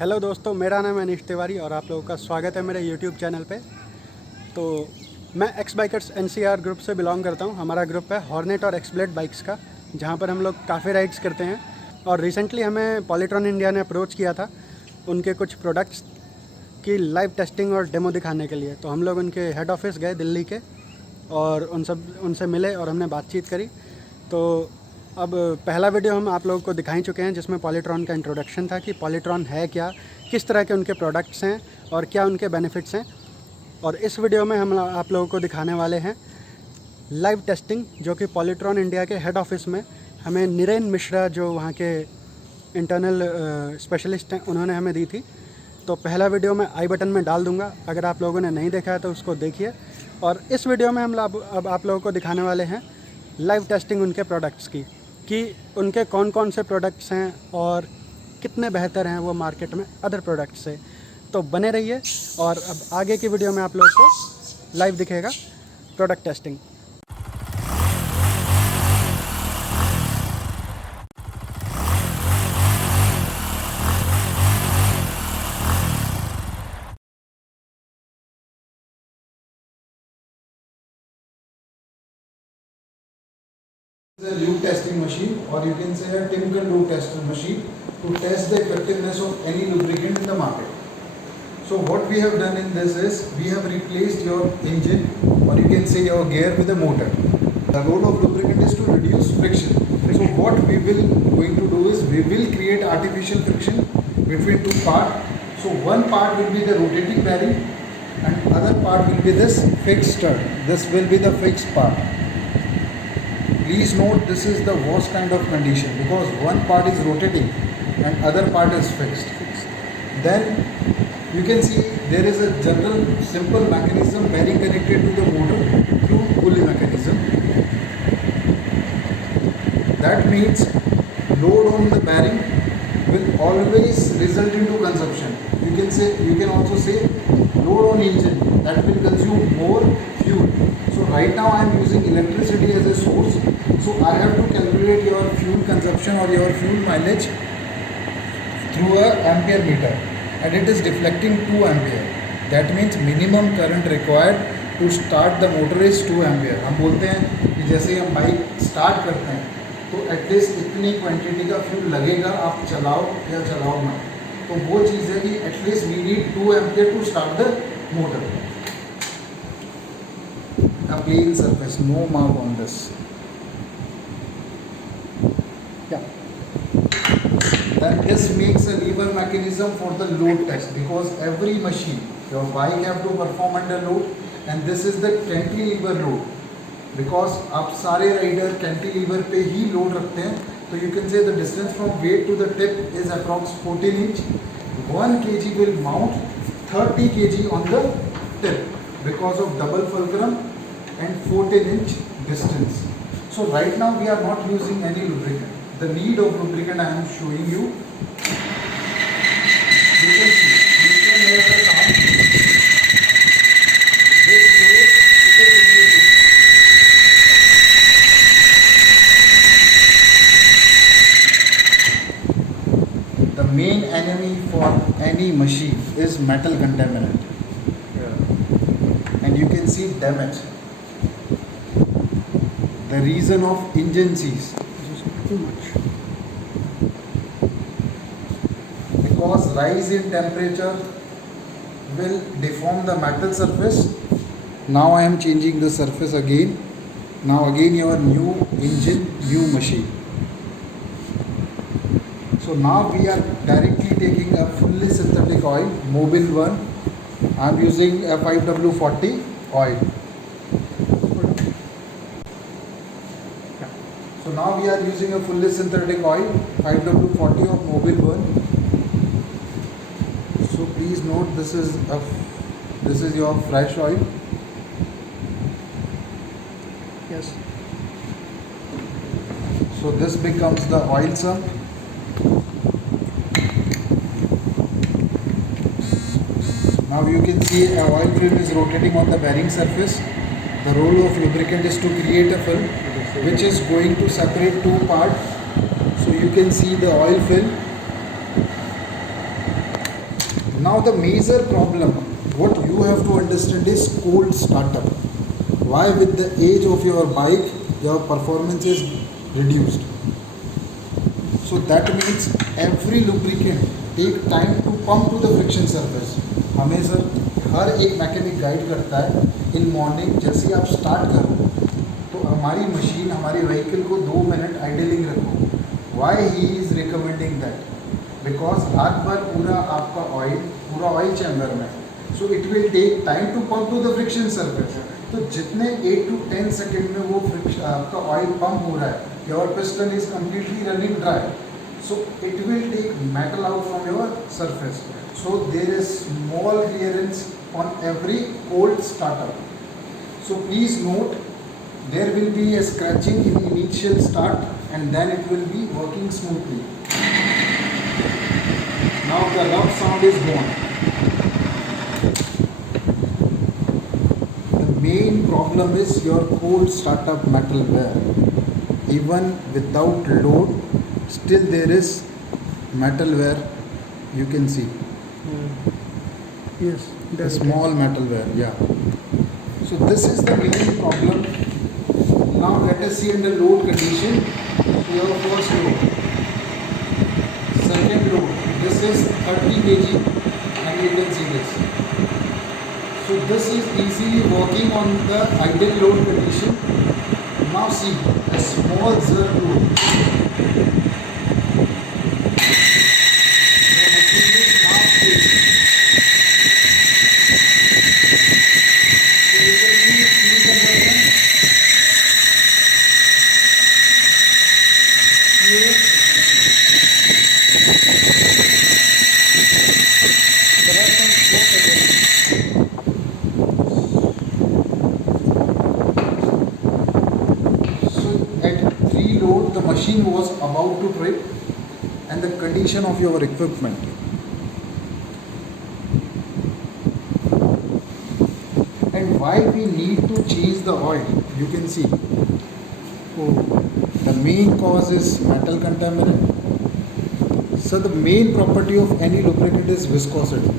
Hello दोस्तों, मेरा नाम है अनीश तिवारी और आप लोगों का स्वागत है मेरे यूट्यूब चैनल पे। तो मैं एक्स बाइकर्स एनसीआर ग्रुप से बिलोंग करता हूँ। हमारा ग्रुप है हॉर्नेट और एक्सब्लेड बाइक्स का, जहाँ पर हम लोग काफ़ी राइड्स करते हैं। और रिसेंटली हमें पॉलीट्रॉन इंडिया ने अप्रोच किया था उनके कुछ प्रोडक्ट्स की लाइव टेस्टिंग और डेमो दिखाने के लिए। तो हम लोग उनके हेड ऑफिस गए दिल्ली के और उनसे मिले और हमने बातचीत करी। तो अब पहला वीडियो हम आप लोगों को दिखा ही चुके हैं, जिसमें पॉलीट्रॉन का इंट्रोडक्शन था कि पॉलीट्रॉन है क्या, किस तरह के उनके प्रोडक्ट्स हैं और क्या उनके बेनिफिट्स हैं। और इस वीडियो में हम आप लोगों को दिखाने वाले हैं लाइव टेस्टिंग, जो कि पॉलीट्रॉन इंडिया के हेड ऑफिस में हमें नीरेन मिश्रा, जो वहाँ के इंटरनल स्पेशलिस्ट हैं, उन्होंने हमें दी थी। तो पहला वीडियो मैं आई बटन में डाल दूंगा, अगर आप लोगों ने नहीं देखा है तो उसको देखिए। और इस वीडियो में हम अब आप लोगों को दिखाने वाले हैं लाइव टेस्टिंग उनके प्रोडक्ट्स की, कि उनके कौन कौन से प्रोडक्ट्स हैं और कितने बेहतर हैं वो मार्केट में अदर प्रोडक्ट्स से। तो बने रहिए और अब आगे की वीडियो में आप लोगों को लाइव दिखेगा product testing. A lube testing machine, or you can say a Timken lube testing machine, to test the effectiveness of any lubricant in the market. So what we have done in this is we have replaced your engine, or you can say your gear, with a motor. The role of lubricant is to reduce friction. So what we will going to do is we will create artificial friction between two parts. So one part will be the rotating bearing and other part will be this fixed stud. This will be the fixed part. Please note, this is the worst kind of condition because one part is rotating and other part is fixed. Then you can see there is a general simple mechanism bearing connected to the motor through pulley mechanism. That means load on the bearing will always result into consumption. You can also say load on engine, that will consume more fuel. So right now I am using electricity as a source. So I have to calculate your fuel consumption or your fuel mileage through a ampere meter, and it is deflecting 2 ampere. That means minimum current required to start the motor is 2 ampere. हम बोलते हैं कि जैसे ही हम bike start करते हैं तो at least इतनी क्वांटिटी का फ्यूल लगेगा, आप चलाओ या चलाओ ना। तो वो चीज़ है कि at least we need 2 ampere to start the motor. A plain surface, no mark on this. Yeah. Then this makes a lever mechanism for the load test, because every machine, your bike have to perform under load, and this is the cantilever load. Because आप सारे rider cantilever पे ही load रखते हैं, तो you can say the distance from weight to the tip is approx 14 inch. 1 kg will mount 30 kg on the tip because of double fulcrum and 14 inch distance. So right now we are not using any lubricant. The need of lubricant I am showing you. You can see, you can hear the sound. This says it is engaging. The main enemy for any machine is metal contaminant. And you can see damage. The reason of engine seize. Too much. Because rise in temperature will deform the metal surface. Now I am changing the surface again. Now again your new engine, new machine. So now we are directly taking a fully synthetic oil, Mobil 1. I am using a 5W40 oil. So now we are using a fully synthetic oil, 5W40 of Mobil 1. So please note, this is your fresh oil. Yes. So this becomes the oil sump. Now you can see a oil film is rotating on the bearing surface. The role of lubricant is to create a film which is going to separate two parts. So you can see the oil film Now the major problem, what you have to understand is cold startup. Why with the age of your bike, your performance is reduced. So that means every lubricant take time to pump to the friction surface. हमें sir हर एक mechanic guide करता है in morning जैसे ही आप start करो तो हमारी machine हमारी व्हीकल को 2 मिनट आइडलिंग रखो. Why he is recommending that? Because रात भर पूरा आपका ऑयल चैम्बर में, so it will take time to pump to the friction surface. तो जितने 8 to 10 सेकेंड में वो आपका ऑयल पंप हो रहा है, your piston is completely running dry, so it will take metal out from your surface. So there is small clearance on every cold startup. So please note, there will be a scratching in initial start and then it will be working smoothly. Now the rough sound is gone. The main problem is your cold startup metal wear. Even without load, still there is metal wear. You can see. Yes, The that's small metal wear, yeah. So this is the main problem. Now let us see under load condition. Your first load, second load. This is 30 kg, and you can see this. So this is easily working on the idle load condition. Now see a small jerk load. The machine is now stable. So you can see fuel conversion. Fuel. there are some slope again. So at 3 load, the machine was about to trip, and the condition of your equipment. And why we need to change the oil, you can see. The main cause is metal contaminant. So the main property of any lubricant is viscosity.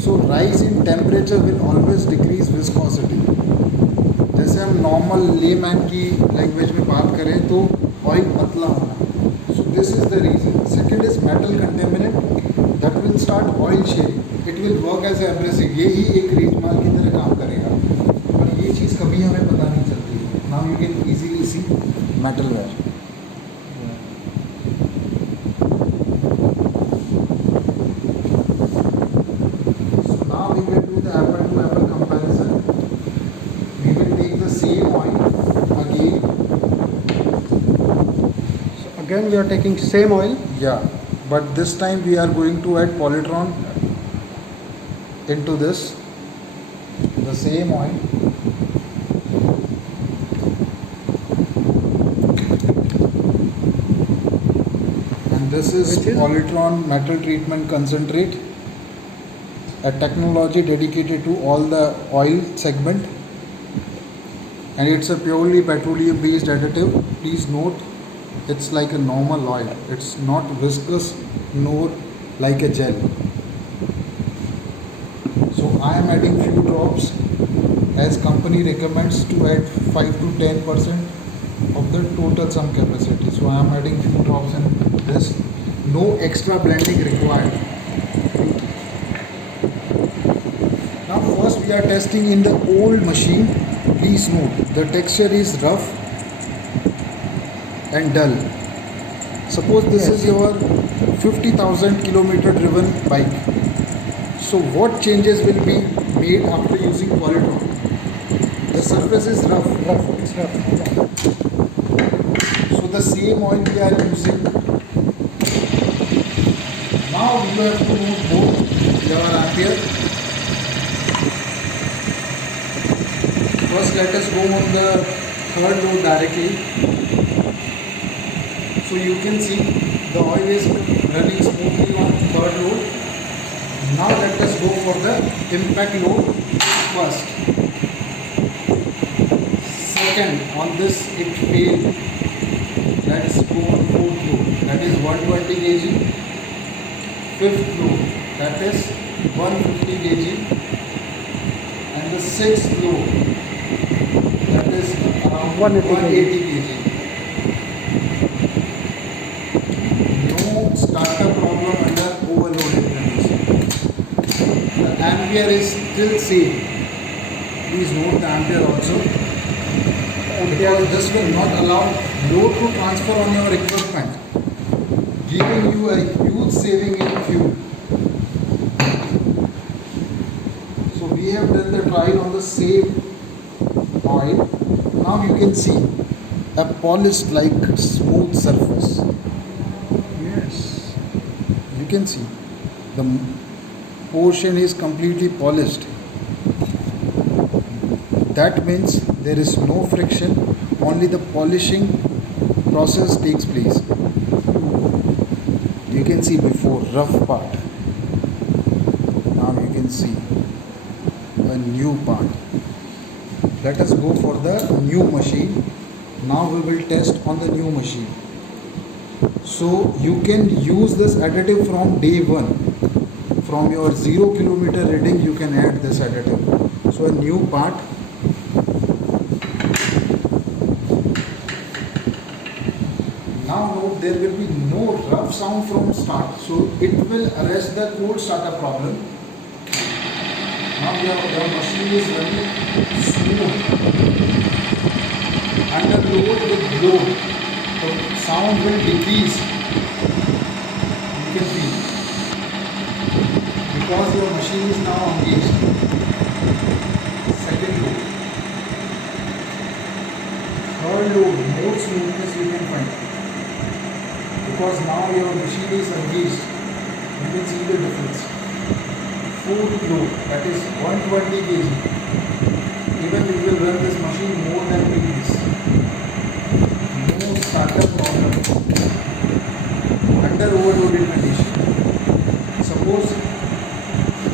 So rise in temperature will always decrease viscosity. जैसे हम normal layman की language में बात करें तो oil पतला होना. So this is the reason. Second is metal contaminant that will start oil shearing. It will work as abrasive. ये ही एक रेतमाल की तरह काम करेगा, पर ये चीज़ कभी हमें पता नहीं चलती. Now you can easily see metal wear. So now we will do the apple to apple comparison. We will take the same oil again. So again we are taking same oil. Yeah, but this time we are going to add polytron into this. The same oil. And this is Which is? polytron metal treatment concentrate, a technology dedicated to all the oil segment, and it's a purely petroleum based additive. Please note, it's like a normal oil, it's not viscous nor like a gel. So I am adding few drops, as company recommends to add 5 to 10% of the total sum capacity. So I am adding few drops in this. No extra blending required. Now first we are testing in the old machine. Please note, the texture is rough and dull. Suppose this is your 50,000 kilometer driven bike. So what changes will be made after using polytron? The surface is rough. It's rough. So the same oil we are using. Now you have to note both your ampere. First let us go on the third load directly. So you can see the oil is running smoothly on third load. Now let us go for the impact load first. Second, on this it failed. Let's go on fourth load. That is 120 kg. fifth load, that is 150 kg, and the sixth load, that is around 180 kg. No startup problem under overloaded condition. The ampere is still same. Please note the ampere also, because this will not allow load to transfer on your equipment, giving you a huge saving in fuel. So we have done the trial on the same oil. Now you can see a polished like smooth surface. Yes. You can see the portion is completely polished. That means there is no friction, only the polishing process takes place. You can see before rough part. Now you can see a new part. Let us go for the new machine. Now we will test on the new machine. So you can use this additive from day one. From your 0 kilometer reading you can add this additive. So a new part. Now note there will be no rough sound from start. So it will arrest the cold startup problem. Now your machine is running smooth. Under load with load, the sound will decrease. You can feel. Because your machine is now engaged. Second load. Third load, more smoothness you can find. Because now your machine is engaged. You can see the difference. Fourth load, that is 120 kg. Even you will run this machine more than previous. No startup problem. Under overloaded condition. Suppose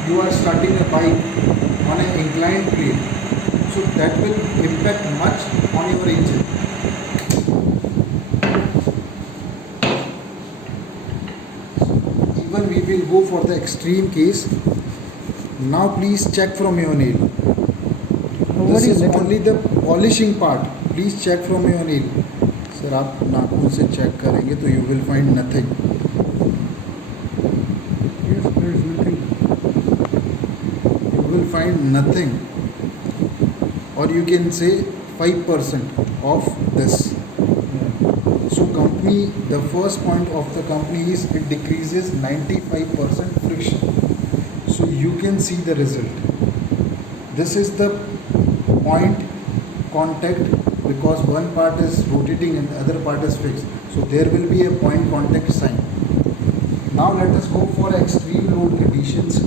you are starting a bike on an inclined plane, so that will impact much on your engine. Even we will go for the extreme case. Now please check from your nail. This is only the polishing part. Please check from your nail. Sir, आप नाखून से check करेंगे तो you will find nothing. Yes, there is nothing. You will find nothing. Or you can say 5% of this. So company, the first point of the company is it decreases 95% friction. So you can see the result. This is the point contact, because one part is rotating and the other part is fixed. So there will be a point contact sign. Now let us go for extreme load conditions.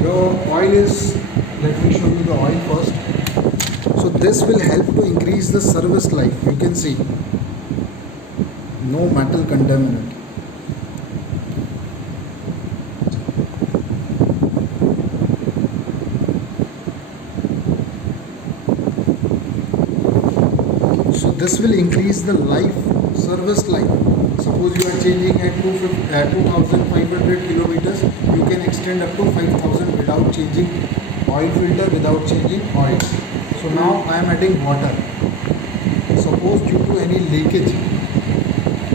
The oil is, let me show you the oil first. So this will help to increase the service life. You can see no metal contaminant. So this will increase the service life. Suppose you are changing at 2500 kilometers, you can extend up to 5000 without changing oil filter, without changing oil. So now I am adding water. Suppose due to any leakage,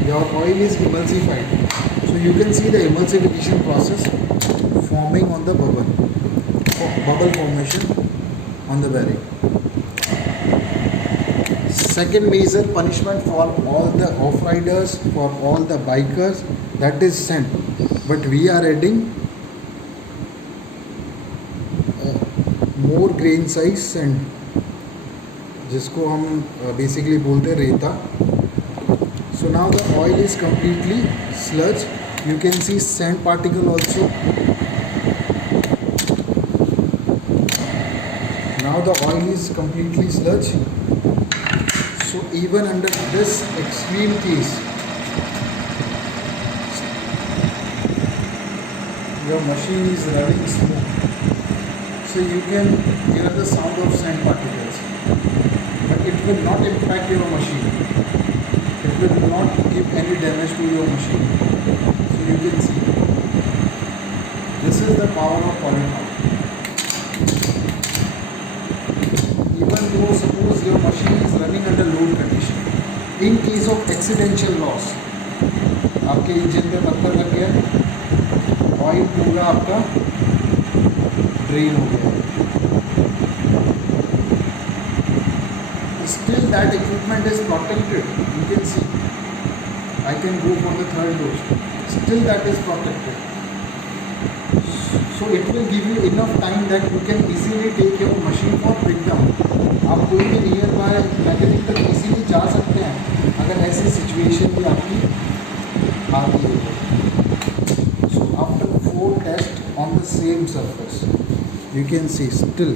your oil is emulsified. So you can see the emulsification process forming on the bubble formation on the bearing. Second major punishment for all the off-riders, for all the bikers, that is sand. But we are adding more grain size sand, जिसको हम basically बोलते हैं रेता. So now the oil is completely sludge. You can see sand particle also. Now the oil is completely sludge. So even under this extreme case, your machine is running smooth. So you can hear the sound of sand particles. But it will not impact your machine. It will not give any damage to your machine. So you can see. This is the power of Polytron. Even though suppose your machine is running under load condition, in case of accidental loss, आपके engine पे पत्थर लग गया, oil पूरा आपका drain हो गया, still that equipment is protected. You can see I can go for the third dose, still that is protected. So it will give you enough time that you can easily take your machine for breakdown. आप कोई भी near by mechanic तक easily जा सकते हैं अगर ऐसी situation भी आपकी आती है. So after 4 tests on the same surface, you can see still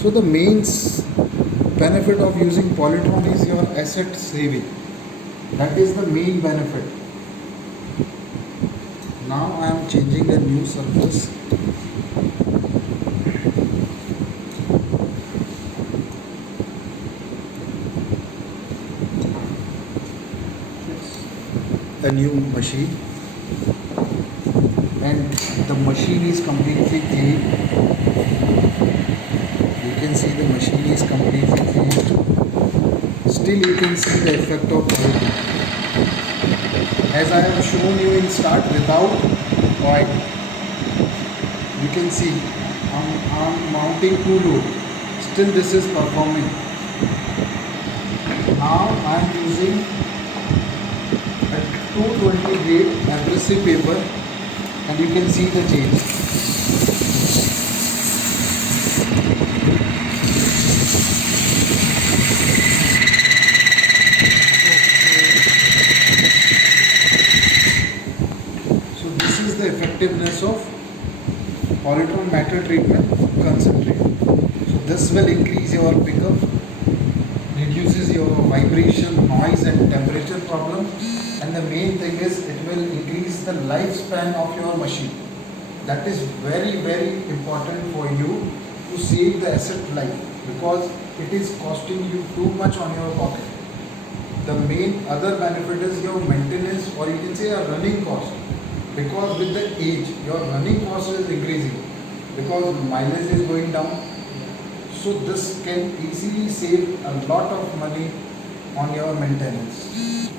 so the main benefit of using Polytron is your asset saving. That is the main benefit. Now I am changing a new surface. A new machine, and the machine is completely clean. You can see the machine is completely clean. Still you can see the effect of Polytron. As I have shown you in start without oil, you can see I'm mounting too low. Still this is performing. Now I am using a 220 grade abrasive paper, and you can see the change. So this is the effectiveness of Polytron matter treatment concentrate. So this will increase your pickup, reduces your vibration, noise and temperature problem, and the main thing is it will increase the lifespan of your machine. That is very important for you to save the asset life, because it is costing you too much on your pocket. The main other benefit is your maintenance, or you can say a running cost, because with the age your running cost is increasing because mileage is going down. So this can easily save a lot of money on your maintenance.